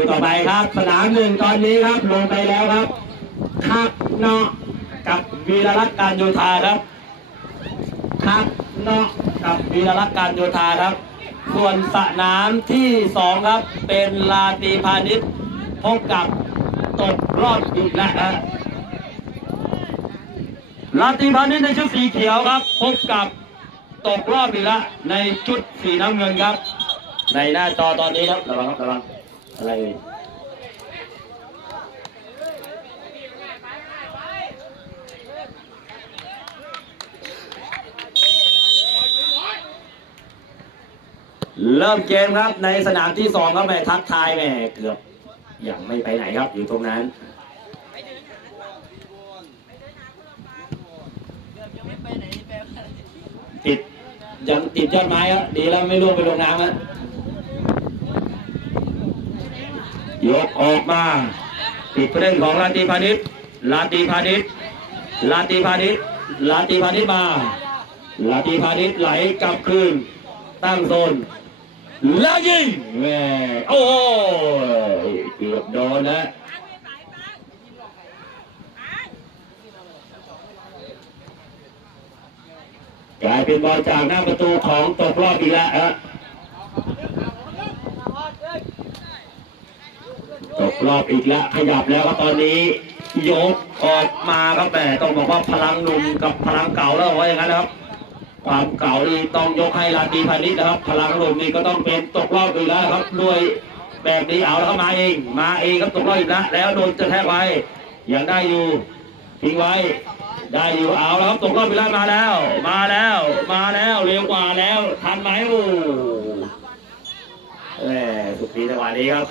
คู่ต่อไปครับ สนามหนึ่งตอนนี้ครับลงไปแล้วครับคักเนาะกับวีรรัตน์การโยธาครับคักเนาะกับวีรรัตน์การโยธาครับ ส่วนสนามที่สองครับ เป็นลาตีพาณิชย์พบกับตกรอบอีกแล้วฮะลาตีพาณิชย์ในชุดสีเขียวครับ พบกับตกรอบอีกแล้วในชุดสีน้ำเงินครับ ในหน้าจอตอนนี้ครับระวังครับระวัง อะไรเริ่มเกมครับในสนามที่สองครับแม่ทักทายแม่เกือบยังไม่ไปไหนครับอยู่ตรงนั้นติดยังติดยอดไม้ครับดีแล้วไม่ล่วงไปลงน้ำฮะ ยกออกมาติดประเด็นของลาตรีพาณิชลาตรีพาณิชลาตรีพาณิชลาตรีพาณิชมาลาตรีพาณิชไหลกลับคืน ตั้งโซนแล้วยิงแหม่โอ้ยเกือบโดนนะกลายเป็นบอลจากหน้าประตูของตกรอบอีกแล้วฮะตก รอบอีกแล้วขยับแล้วครับตอนนี้ยกออกมาครับแต่ต้องบอกว่าพลังหนุ่มกับพลังเก่าแล้วว่าอย่างนั้นนะครับ ความเก่านี่ต้องยกให้ลาตีพานิชนะครับ พลังหนุ่มนี่ก็ต้องเป็นตกรอบอีกแล้วครับด้วยแบบนี้เอาแล้วมาเองมาเองครับตกรอบอีกแล้วแล้วโดนจะแทกไว้ยังได้อยู่ทิ้งไว้ ได้อยู่เอาแล้วครับตกรอบไปแล้วมาแล้ว มาแล้ว มาแล้วเร็วกว่าแล้วทันไหมโอ้แหมสุดทีจังหวะนี้ครับ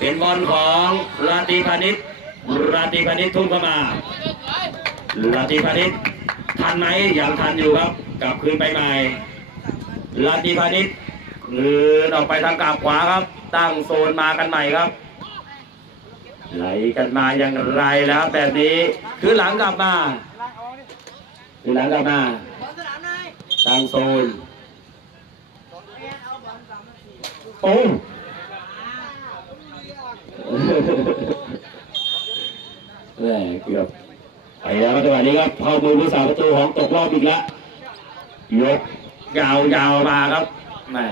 เป็นบอลของราตรีพานิชย์ราตรีพานิชทุ่มเข้ามาราตรีพานิชทันไหมยังทันอยู่ครับ กลับคืนไปใหม่ราตรีพานิชย์คืนออกไปทางกลับขวาครับ ตั้งโซนมากันใหม่ครับ ไหลกันมาอย่างไรแล้วแบบนี้ คือหลังกลับมาคือหลังกลับมาตั้งโซนโอ้ แหม่เกือบไปแล้วครับจังหวะนี้ครับเข้ามือผู้สาประตูของตกรอบอีกแล้วยกยาวยาวๆมาครับแหม่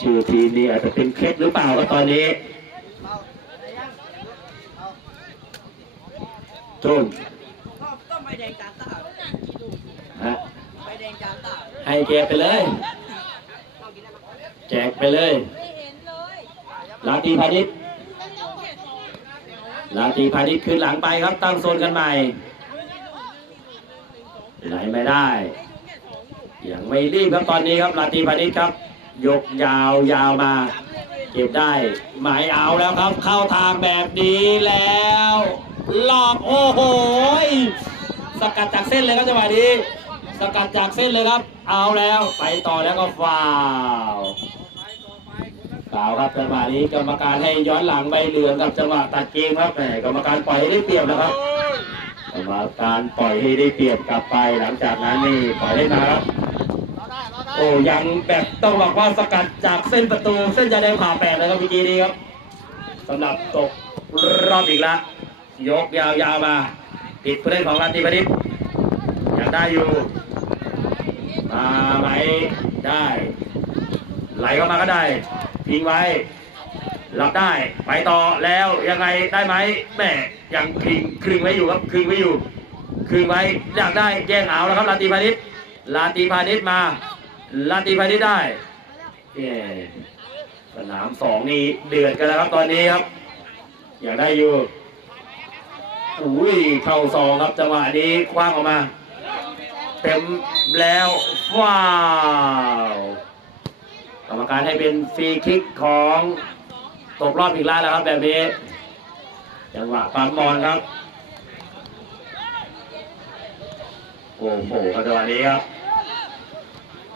ชื่อทีมนี้อาจจะเป็นเคล็ดหรือเปล่าก็ตอนนี้ทุ่นต้องใบแดงจานตาฮะใบแดงจานตาให้แกไปเลย แจกไปเลย ลาตีพาณิชย์ลาตีพาณิชย์คืนหลังไปครับตั้งโซนกันใหม่ไหลไม่ได้ ยังไม่รีบครับตอนนี้ครับลาตีพาณิชย์ครับ ยกยาวยาวมา เก็บได้หมายเอาแล้วครับ เข้าทางแบบนี้แล้วหลอกโอ้โหสกัดจากเส้นเลยครับจังหวะนี้ กัดจากเส้นเลยครับ เอาแล้วไปต่อแล้วก็ฟาวฟาวครับจังหวะนี้กรรมการให้ย้อนหลังใบเหลืองกับจังหวะตัดเกมครับแหมกรรมการปล่อยให้ได้เปรียบนะครับกรรมการปล่อยให้ได้เปรียบกลับไป หลังจากนั้นนี่ปล่อยให้มาครับโอ้ยังแบบต้องบอกว่าสกัดจากเส้นประตูเส้นยาแดงผ่าแปดเลยครับเมื่อกี้นี้ครับสำหรับตกรอบอีกแล้วยกยาวๆมาติดผู้เล่นของรันติพดิษยังได้อยู่ ไหมได้ ไหลเข้ามาก็ได้ทิ้งไว้รับได้ไปต่อแล้วยังไงได้ไหมแม่ยังคลึงคลึงไว้อยู่ครับคลึงไว้อยู่คลึงไว้อยากได้แย่งเอาแล้วครับลาตีพาณิชย์ลาตีพาณิชย์มาลาตีพาณิชย์ได้เย้สนามสองนี่เดือดกันแล้วครับตอนนี้ครับ อยากได้อยู่อุ้ยเข้าสองครับจังหวะนี้คว้างออกมา เต็มแล้วว้าวกรรมการให้เป็นฟรีคิกของตกรอบอีกแล้วครับแบบนี้จังหวะปั๊มบอลครับโอ้โหครับจังหวะนี้ครับ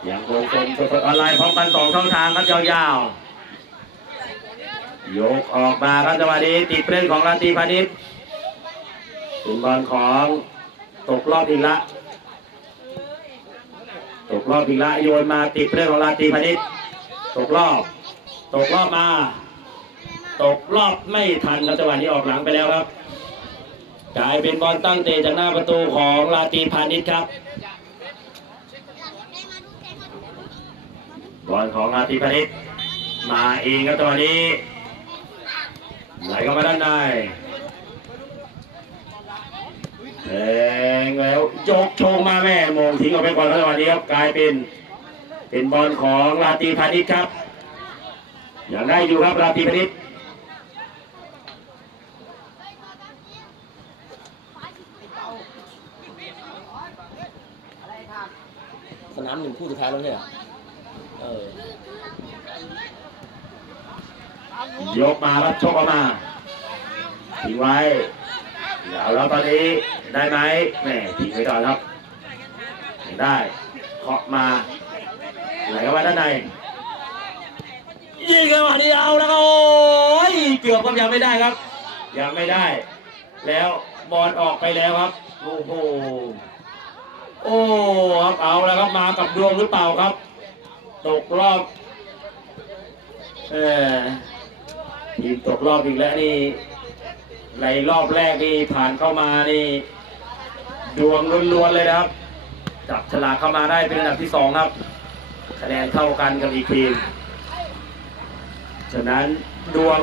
ยังคงชมสดๆออนไลน์พร้อมกันสองช่องทางครับยาวๆยกออกมาครับจังหวะนี้ติดเล่นของราตรีพาณิชย์เป็นบอลของตกรอบอีกแล้ว ตกรอบอีกล้วโยนมาติดเรื่องของลาตรีพาณิชย์ตกรอบ ตกรอบมา ตกรอบไม่ทันครับจังหวะนี้ออกหลังไปแล้วครับกลายเป็นบอลตั้งเตะจากหน้าประตูของลาตีพานิชครับบอลของลาตีพานิชมาเองครับจังหวะนี้ไหลเข้ามาด้านใน แทงแล้วยกโชงมาแม่มงทิ้งออกไปก่อนครับจังหวะนี้ครับกลายเป็น เป็นบอลของลาตีพานิชครับยังได้อยู่ครับลาตีพานิชสนามหนึ่งคู่สุดท้ายแล้วเนี่ยเออยกมาครับชกออกมาทิ้งไว้เดี๋ยวแล้วตอนนี้ ได้ไหมแหม่ทิ้งไว้ก่อนครับไม่ได้เคาะมาไหลเข้ามาด้านในยิงกันมาที่เอาแล้วครับโอ้ยเกือบก็ยังไม่ได้ครับ ยังไม่ได้ แล้วบอลออกไปแล้วครับโอ้โหโอ้ครับเอาแล้วครับมากับดวงหรือเปล่าครับ ตกรอบเออทีมตกรอบอีกแล้วนี่ในรอบแรกนี่ผ่านเข้ามานี่ ดวงล้วนๆเลยนะครับจับฉลากเข้ามาได้เป็นอันดับที่สองครับคะแนนเท่ากันกับอีกทีม ฉะนั้นดวง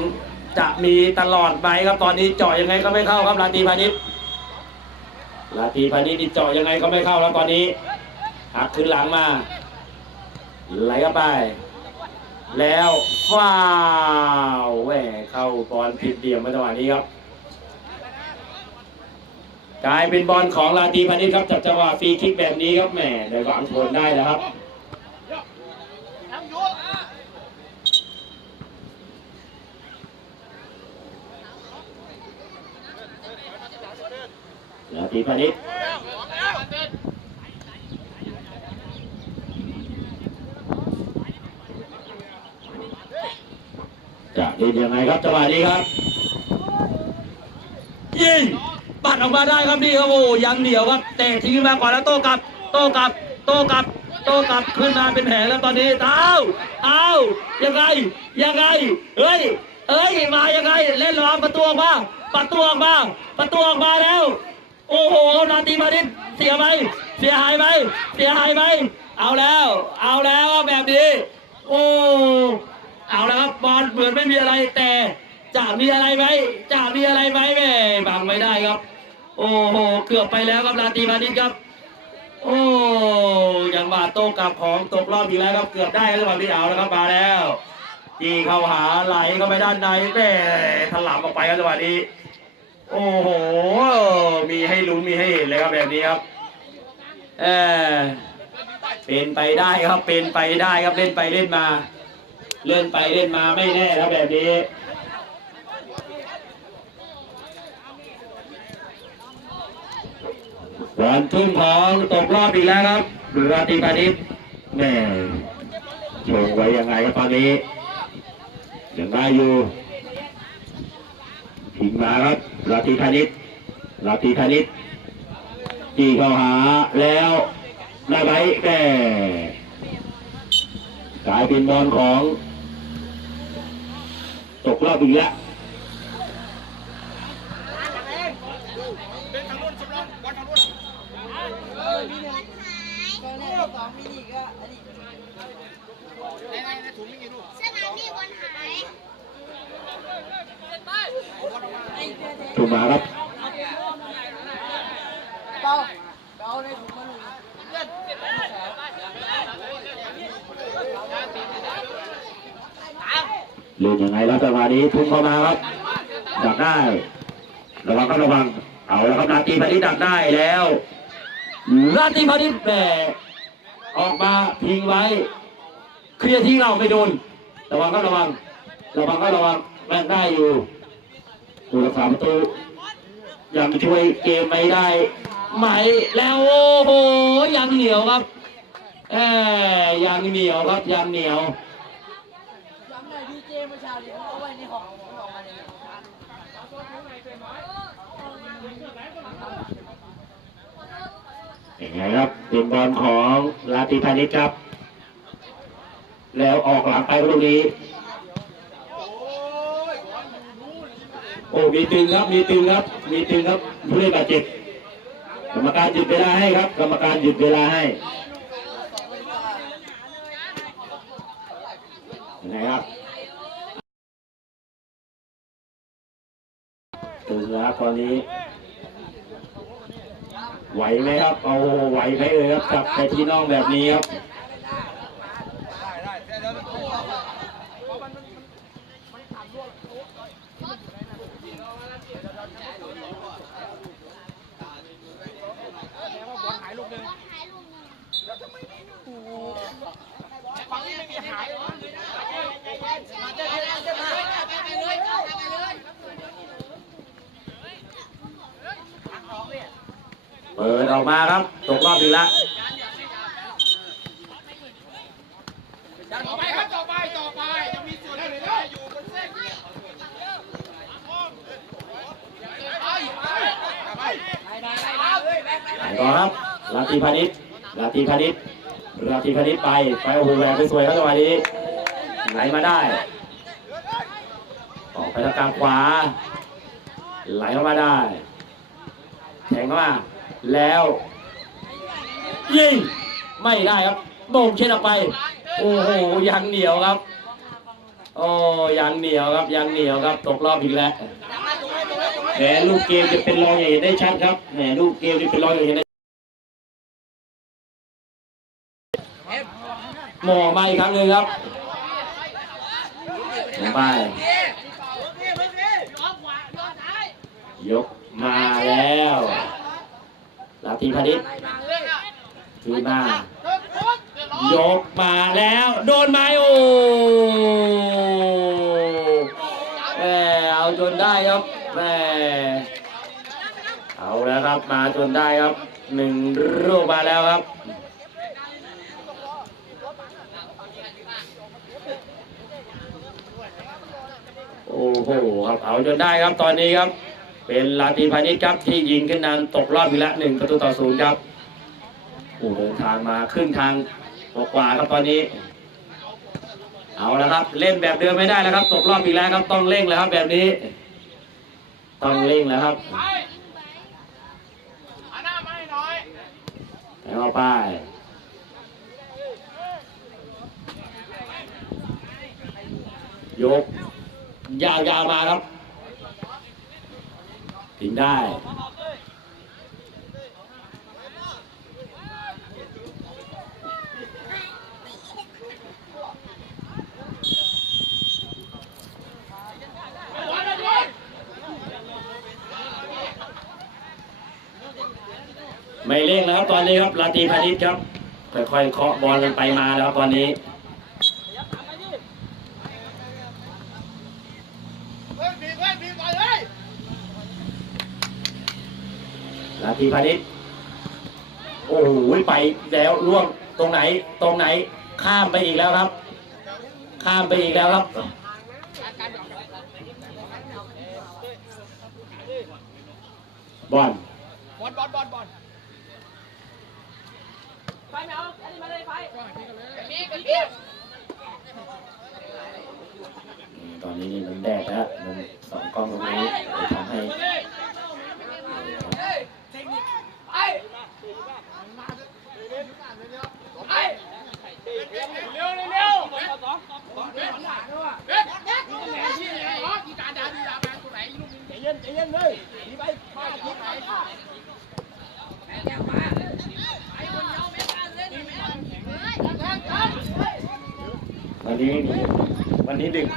จะมีตลอดไหมครับตอนนี้เจาะยังไงก็ไม่เข้าครับลาตีพาณิชย์ลาตีพาณิชย์นี่เจาะยังไงก็ไม่เข้าแล้วตอนนี้หักขึ้นหลังมาไหลเข้าไป แล้วฟ้าวแหวเข้าบอลผิดเหลี่ยมมาจังหวะนี้ครับ กลายเป็นบอลของลาตีพานิชครับจากจังหวะฟรีคิกแบบนี้ครับแหมได้หวังผลได้แล้วครับลาตีพานิชจะเล่นยังไงครับจังหวะนี้ครับยิง ปัดออกมาได้ครับนี่ครับโอ้ยังเหนียวครับเตะทิ้งมาก่อนแล้วโต้กลับ โต้กลับ โต้กลับ โต้กลับขึ้นมาเป็นแผลแล้วตอนนี้เอ้าเอ้ายังไงยังไงเฮ้ยเอ้ยมายังไงเล่นระวังประตูออกมาประตูออกมาประตูออกมาแล้ว โอ้โหนาทีมาดินเสียไหมเสียหายไหมเสียหายไหมเอาแล้ว เอาแล้วแบบนี้โอ้เอาแล้วครับบอลเหมือนไม่มีอะไรแต่จะมีอะไรไหมจะมีอะไรไหมแม่บังไม่ได้ครับ โอ้โหเกือบไปแล้วครับนาทีมาดินครับ โอ้ยังบาดโต้กลับของตกรอบอีกแล้วครับเกือบได้แล้ววันนี้เอาแล้วครับมาแล้วจีเข้าหาไหลเข้าไปด้านในแม่ถลำออกไปครับจังหวะนี้ โอ้โห มีให้ลุ้นมีให้เห็นเลยครับแบบนี้ครับเออเป็นไปได้ครับเป็นไปได้ครับเล่นไปเล่นมา เล่นไปเล่นมาไม่แน่ครับแบบนี้ บอลทุ่มของตกรอบอีกแล้วครับราตรีพาณิชย์แม่โชงไว้ยังไงครับตอนนี้ยังได้อยู่ทิ้งมาครับราตรีพาณิชย์ราตรีพาณิชย์จี้เข้าหาแล้วได้ไหมแม่กลายเป็นบอลของ ตกรอบอีกแล้ว ก็เล่นสองมินิก็อันนี้ สนามมีคนหาย ถูกมาครับเป้นถุงมันหนึ่งเล่นยังไงแล้วจังหวะนี้ทุ่มเข้ามาครับดักได้ระวังครับระวังเอาแล้วครับนาทีพานิชดักได้แล้วนาทีพานิชแหมออกมาทิ้งไว้เคลียร์ทิ้งเราไม่โดนระวังครับระวังระวังครับระวังแม่งได้อยู่ผู้รักษาประตู ยังช่วยเกมไม่ได้ไหมแล้วโอ้โหยังเหนียวครับแออยังเหนียวครับยังเหนียวจำได้ดีเจเมื่อเช้านี้เขาเอาไว้ในห้องออกมาในเป็นไงครับเป็นบอลของลาติพานิชครับ แล้วออกหลังไปตรงนี้ โอ้มีตึงครับมีตึงครับ มีตึงครับผู้เล่นบาดเจ็บกรรมการหยุดเวลาให้ครับ กรรมการหยุดเวลาให้ยังไงครับตึงแล้วครับตอนนี้ ไหวไหมครับ เอาไหวไหมเอ่ยครับกับไปที่น้องแบบนี้ครับ เปิด ออกมาครับ ตกรอบอีกแล้วต่อไปครับต่อไปต่อไปยังมีส่วนเหลืออยู่บนเส้นไปไปไปไหนก่อครับลาตีพาณิชลาตีพาณิชลาตีพาณิชไปไปโอ้โหแหวนไปสวยครับจังหวะนี้ไหลมาได้ ออกไปทางกลางขวา ไหลเข้ามาได้แทงเข้ามา แล้วยิงไม่ได้ครับโด่งเช็ดออกไป โอ้โหยังเหนียวครับ โอ้ยังเหนียวครับยังเหนียวครับตกรอบอีกแล้วแหมลูกเกมจะเป็นรองอย่างเห็นได้ชัดครับแหมลูกเกมจะเป็นรองอย่างเห็นได้มองมาอีกครั้งหนึ่งครับไปยกมาแล้ว ลาทีพาณิชย์คืนมายกมาแล้ว โดนไมโอ้แหมเอาจนได้ครับแหมเอาแล้วครับมาจนได้ครับหนึ่งรูปมาแล้วครับโอ้โหครับเอาจนได้ครับตอนนี้ครับ เป็นลาตีพาณิชครับที่ยิงขึ้นนำตกรอบอีกแล้วหนึ่งประตูต่อศูนย์ครับโอ้เดินทางมาครึ่งทางกว่าครับตอนนี้ เอาแล้วครับ เล่นแบบเดิมไม่ได้แล้วครับ ตกรอบอีกแล้วครับต้องเร่งแล้วครับแบบนี้ ต้องเร่งแล้วครับไม่น้อยแล้วเอาไปยกยาวๆมาครับ ถึงได้ ไม่เร่งแล้วครับตอนนี้ครับลาตีพาณิชย์ครับ ค่อยๆเคาะบอลกันไปมาแล้วตอนนี้ เพื่อนบีเพื่อนบีก่อนเลย ลาตรีพาณิชย์โอ้โหไปแล้วล่วงตรงไหนตรงไหน ข้ามไปอีกแล้วครับ ข้ามไปอีกแล้วครับบอลบอลบอลบอลบอลตอนนี้นี่มันแดดแล้วมันสองกล้องตรงนี้เลยทำให้เร็วเร็วเร็วเบ็ดเบ็ดเบ็ดที่ไหนอ๋อกีการดาดีดาแมนตัวไหนลูกใจเย็นใจเย็นเลยห นีไปมาที่ไหนวันนี้วันนี้ดึก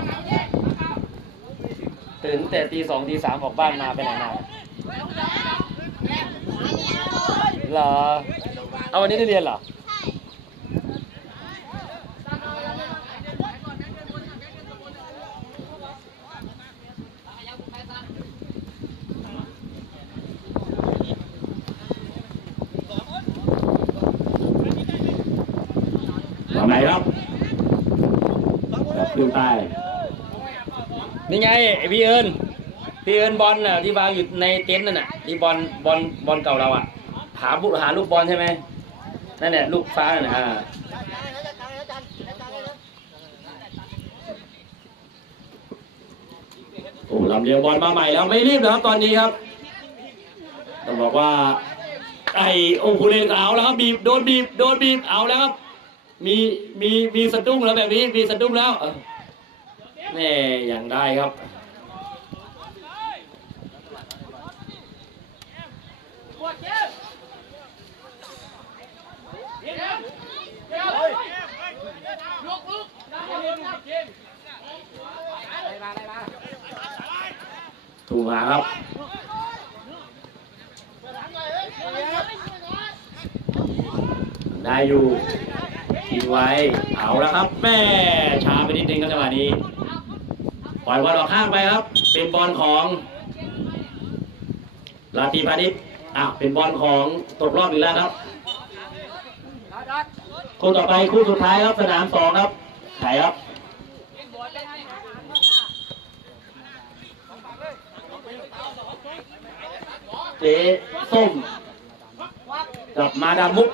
ตื่นแต่ตีสองตีสามออกบ้านมาไปไหนมา เหรอ เอาวันนี้ได้เรียนเหรอทำไหนครับขึ้นไปนี่ไงไอ้พี่เอิญพี่เอิญบอลน่ะที่วางอยู่ในเต็นท์นั่นน่ะที่บอลบอลบอลเก่าเราอะ หาหาลูกบอลใช่ไหมนั่นแหละลูกฟ้าน่ะอ่าโอ้ลำเลียงบอลมาใหม่แล้วไม่รีบนะครับตอนนี้ครับต้องบอกว่าไอ้โอคุเลนเอาแล้วครับบีบโดนบีบโดนบีบเอาแล้วครับ มีมีมีสะดุ้งแล้วแบบนี้มีสะดุ้งแล้วแน่ยังได้ครับ ถูกมาครับได้อยู่ทิ้งไว้เอาแล้วครับแม่ช้าไปนิดนึงครับจังหวะนี้ปล่อยบอลออกข้างไปครับ เป็นบอลของลาตีพาณิชย์อะเป็นบอลของตกรอบอีกแล้วครับคู่ต่อไปคู่สุดท้ายครับสนามสองครับไข่ครับ เจ๊ส้มกับมาดามมุก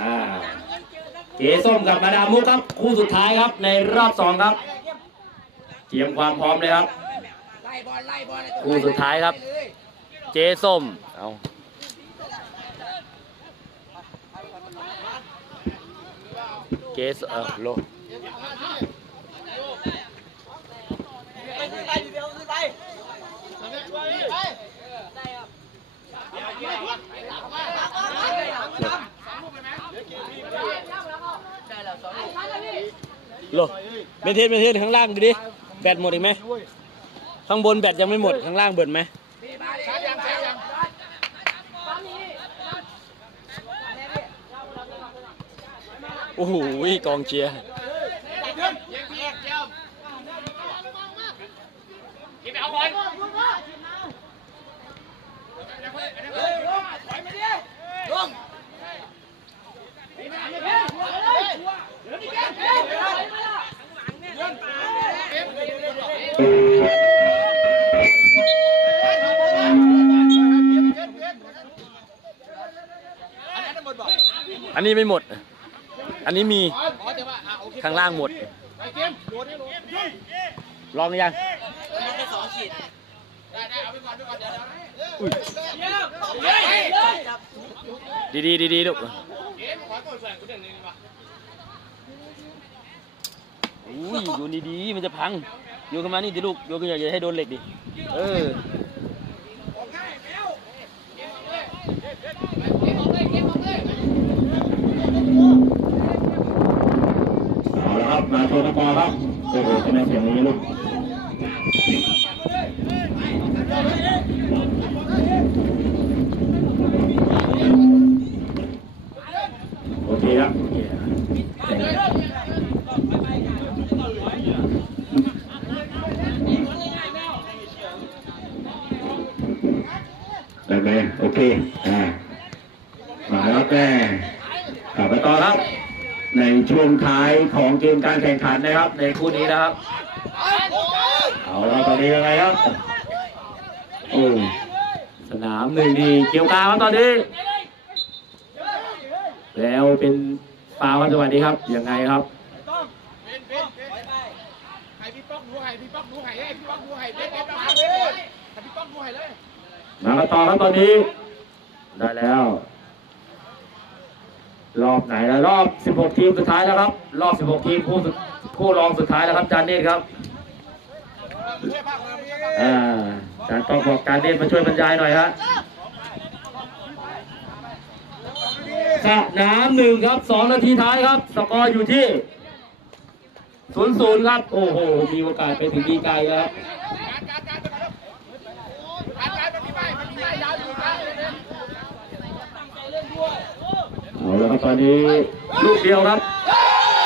อ่าเจ๊ส้มกับมาดามมุกครับ คู่สุดท้ายครับในรอบสองครับ เตรียมความพร้อมเลยครับ คู่สุดท้ายครับ เจ๊ส้ม เอาเจ๊สเออโลไปไป โลเมนเทนเมนเทนข้างล่างดูดิ แบตหมดอีกไหม ข้างบนแบตยังไม่หมด ข้างล่างเบิดไหมโอ้โหกองเชียร์อั นนี้ไม่หมด อันนี้มี ข้างล่างหมด ลองหรือยัง ดีดีดีดีๆลูกอุ้ยโยนดีๆมันจะพังโยนขึ้นมานี่ดิลูกโยนขึ้นอย่าให้โดนเหล็กดิเออเอาละครับมาโชว์ตะกอครับโอ้โหทำไมเสียงนี้ลูก โอเคครับโอเคได้ไหมโอเคอ่ามาแล้วแม่กลับไปต่อครับ ในช่วงท้ายของเกมการแข่งขันนะครับ ในคู่นี้นะครับ เอาละตอนนี้ยังไงครับ โอ้ส นามหนึ่งดีเกี่ยวกลางครับตอนนี้ แล้วเป็นฟาวครับจังหวะนี้ครับยังไงครับเป็นเป็นเป็นให้พี่ป๊อกดูให้พี่ป๊อกดูให้ให้พี่ป๊อกดูให้เป็นเป็นมาต่อครับตอนนี้ ได้แล้ว รอบไหนแล้วรอบ 16 ทีมสุดท้ายแล้วครับ รอบ 16 ทีมคู่คู่รองสุดท้ายแล้วครับจานเนตครับ อ่าจานต้องบอกานเนมาช่วยบรรยายหน่อยฮะสนามหนึ่งครับสองนาทีท้ายครับ สกอร์อยู่ที่ศูนย์ศูนย์ครับ โอ้โห มีโอกาสไปถึงดีไกลแล้วการการการการการมันมีใบเอาแล้วครับตอนนี้ ลูกเดียวครับ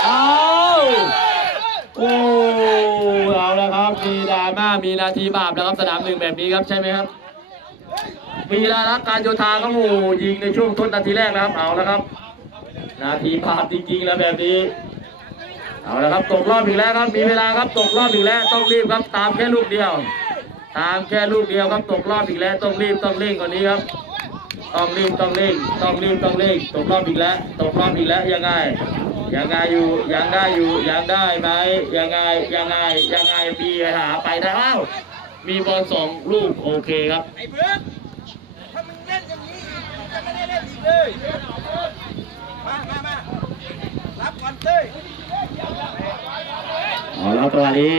เอา โอ้เอาแล้วครับ มีดราม่ามีนาทีบาปแล้วครับสนามหนึ่งแบบนี้ครับใช่ไหมครับ มีลารักการโยธาครับโอ้ยิงในช่วงต้นนาทีแรกนะครับเอาแล้วครับ นาทีบาปจริงๆแล้วแบบนี้เอาแล้วครับตกรอบอีกแล้วครับมีเวลาครับตกรอบอีกแล้วต้องรีบครับตามแค่ลูกเดียว ตามแค่ลูกเดียวครับตกรอบอีกแล้วต้องรีบต้องเร่งกว่านี้ครับต้องรีบต้องเร่งต้องรีบต้องเร่งตกรอบอีกแล้วตกรอบอีกแล้วยังไง ยังไงอยู่ยังได้อยู่ยังได้ไหมยังไงยังไงยังไงมีปัญหาไปได้อ้าวมีบอลสองลูกโอเคครับไอ้เบิร์ดถ้ามึงเล่นอย่างนี้มึงจะไม่ได้เล่นอีกเลยมามามารับก่อนเต้ยเอาแล้วจังหวะนี้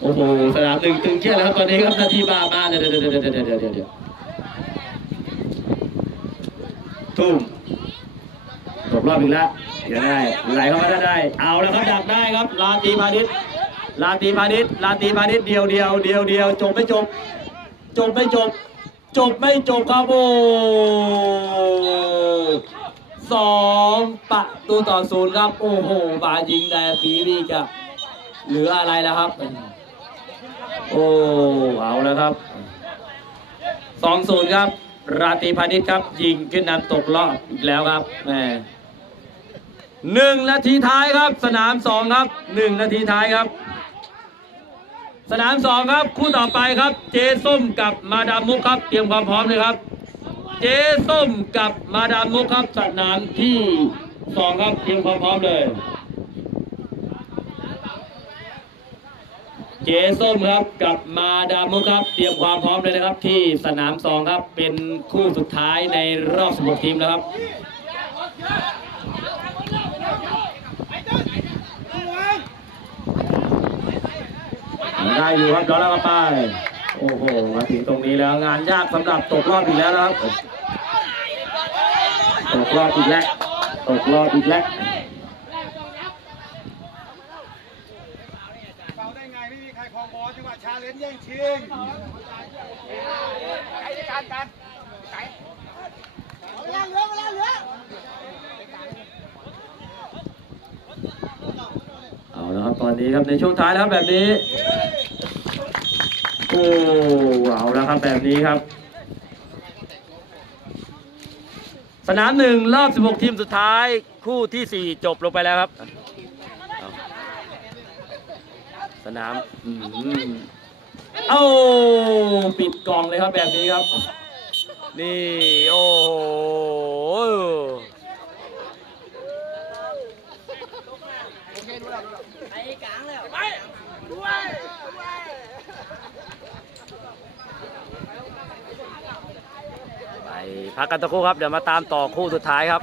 โอ้โหสนามหนึ่งตึงเครียดแล้วครับตอนนี้ครับนาทีบามาเดี๋ยวเดี๋ยวเดี๋ยวเดี๋ยวเดี๋ยวเดี๋ยวเดี๋ยวทุ่ม ตกรอบอีกแล้วเดี๋ยวได้ไหลเข้ามาได้ได้ เอาแล้วครับดักได้ครับลาตีพาณิชย์ลาตีพาณิชย์ลาตีพาณิชย์เดียวเดียวเดียวเดียวจบไม่จบ จบไม่จบ จบไม่จบครับโอ้สองประตูต่อศูนย์ครับ โอ้โหบายิงแต่ปีนี้จะเหลืออะไรแล้วครับ โอ้เอาแล้วครับสองศูนย์ครับ ราตรีพาณิชย์ครับ ยิงขึ้นนำตกรอบอีกแล้วครับแหม หนึ่งนาทีท้ายครับ สนามสองครับหนึ่งนาทีท้ายครับ สนามสองครับคู่ต่อไปครับ เจส้มกับมาดามมุกครับ เตรียมความพร้อมเลยครับ เจส้มกับมาดามมุกครับ สนามที่สองครับเตรียมความพร้อมเลย เจส้มครับกับมาดามมุกครับ เตรียมความพร้อมเลยนะครับ ที่สนามสองครับเป็นคู่สุดท้ายในรอบ16ทีมแล้วครับ ได้อยู่ครับย้อนแล้วก็ไป โอ้โห มาถึงตรงนี้แล้วงานยากสำหรับตกรอบอีกแล้วนะครับตกรอบอีกแล้วตกรอบอีกแล้วเป่าได้ไงไม่มีใครคลองบอลจังหวะชาเลนจ์แย่งชิงไอ้ในการการไก่เวลาเหลือเวลาเหลือ เอาละครับตอนนี้ครับในช่วงท้ายแล้วครับแบบนี้โอ้เอาแล้วครับแบบนี้ครับ สนามหนึ่งรอบ 16 ทีมสุดท้ายคู่ที่ 4 จบลงไปแล้วครับ สนามอืมเอ้าปิดกล่องเลยครับแบบนี้ครับ นี่ โอ้โห ไอ้กลางแล้ว ไป พักกันตะคู่ครับเดี๋ยวมาตามต่อคู่สุดท้ายครับ